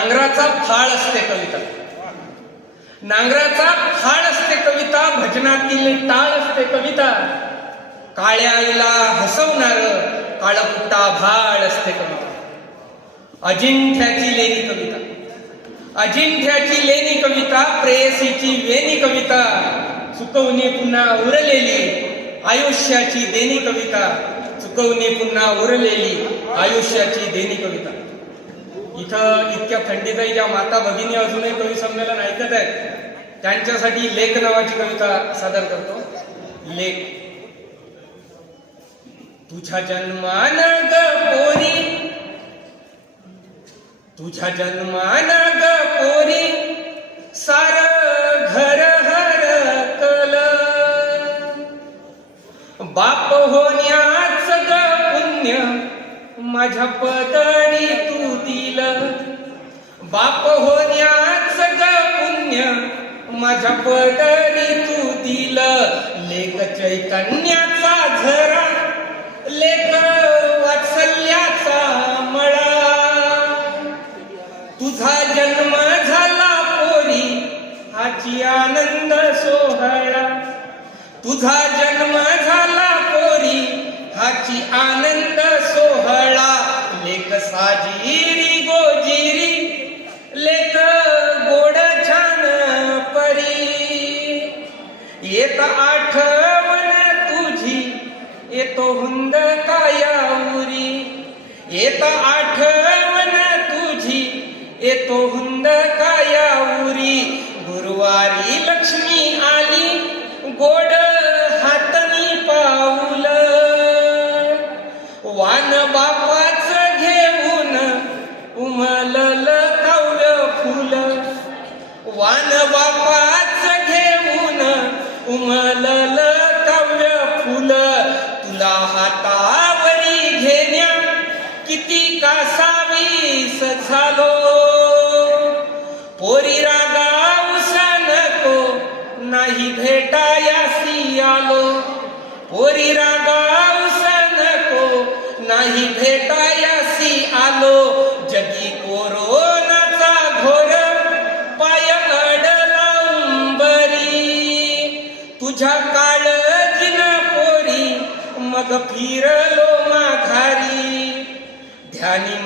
नांगराचा फाळ असते कविता, नांगराचा फाळ असते कविता, भजनातील टाळ असते कविता, काळ्या आईला हसवणार काळकुट्टा भाळ असते कविता. अजिंठ्याची लेणी कविता, अजिंठ्याची लेणी कविता, प्रेयसीची वेणी कविता, चुकवणी पुन्हा उरलेली आयुष्याची देणी कविता, चुकवणी पुन्हा उरलेली आयुष्याची देणी कविता. इथं इतक्या थंडीतही ज्या माता भगिनी अजूनही कवी संमेलन ऐकत आहेत त्यांच्यासाठी लेख नावाची कविता सादर करतो. लेख. तुझ्या जन्मान ग पोरी, तुझ्या जन्मान ग पोरी, सार घर हरकल, बाप होण्याच ग पुण्य माझ्या पदरी तू दिल, बाप होण्याच ग पुण्य माझ्या पदरी तू दिल. लेख चैतन्याचा झरा, लेख वात्सल्याचा मळा, तुझा जन्म झाला पोरी हाची आनंद सोहळा, तुझा जन्म झाला पोरी हाची आनंद सोहळा. लेख साजिरी गोजिरी, लेख गोड छान परी, येत आठवण तुझी येतो हुंद कायाउरी, येत आठवण तुझी येतो हुंद कायाउरी. गुरुवारी लक्ष्मी आली गोड हातनी पाऊल, वान बापाच घेऊन उमलल काव्य फुल, वान बापाच घेऊन उमलल काव्य फुल. तुला हातावरी घेण्या किती कासावीस झालो, पोरी रागावस नको नाही भेटायासी आलो, पोरी रागावस नको नाही भेटायासी आलो. जगी कोरोनाचा घोर पाय अडला उंबरी, तुझ्या काळजीन पोरी मग फिरलो माघारी. ध्यानी